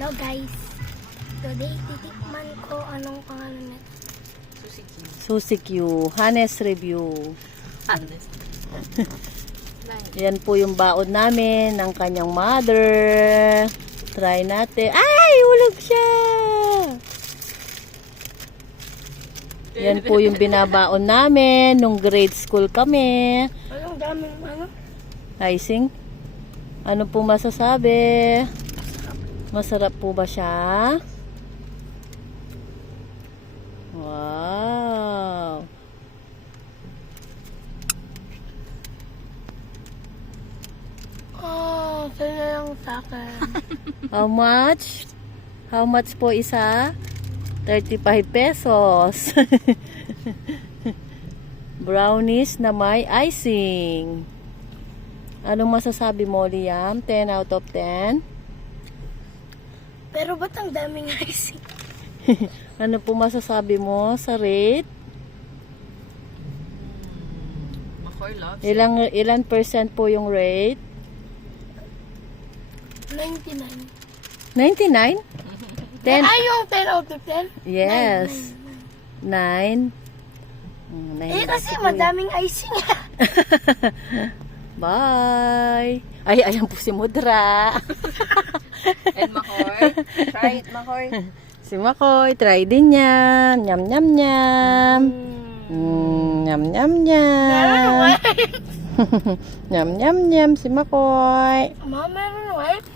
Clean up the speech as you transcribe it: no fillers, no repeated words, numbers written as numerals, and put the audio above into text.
Hello guys. Today titikman ko anong pangalan nito. Sushi Q. Hanes review. Yan po yung baon namin ng kanyang mother. Try natin. Ay! Ulog siya! Yan po yung binabaon namin nung grade school kami. Anong daming Icing? Ano po masasabi? Masarap po ba siya? Wow! Oh, kaya lang sa akin. How much? How much po isa? 35 pesos. Brownies na may icing. Anong masasabi mo, Liam? 10 out of 10? Pero ba't ang daming icing? Ano po masasabi mo sa rate? Makoy loves Ilan percent po yung rate? 99. 99? 10? Ay, yung 10 out of 10? Yes. 9? Kasi madaming icing. Bye! Ay, ayan po si Mudra. And Makoy. Try it, Makoy. Si Makoy, try din yan. Nyam, nyam, nyam. Nyam, nyam, nyam. Nyam, nyam, nyam si Makoy. Mama, meron white.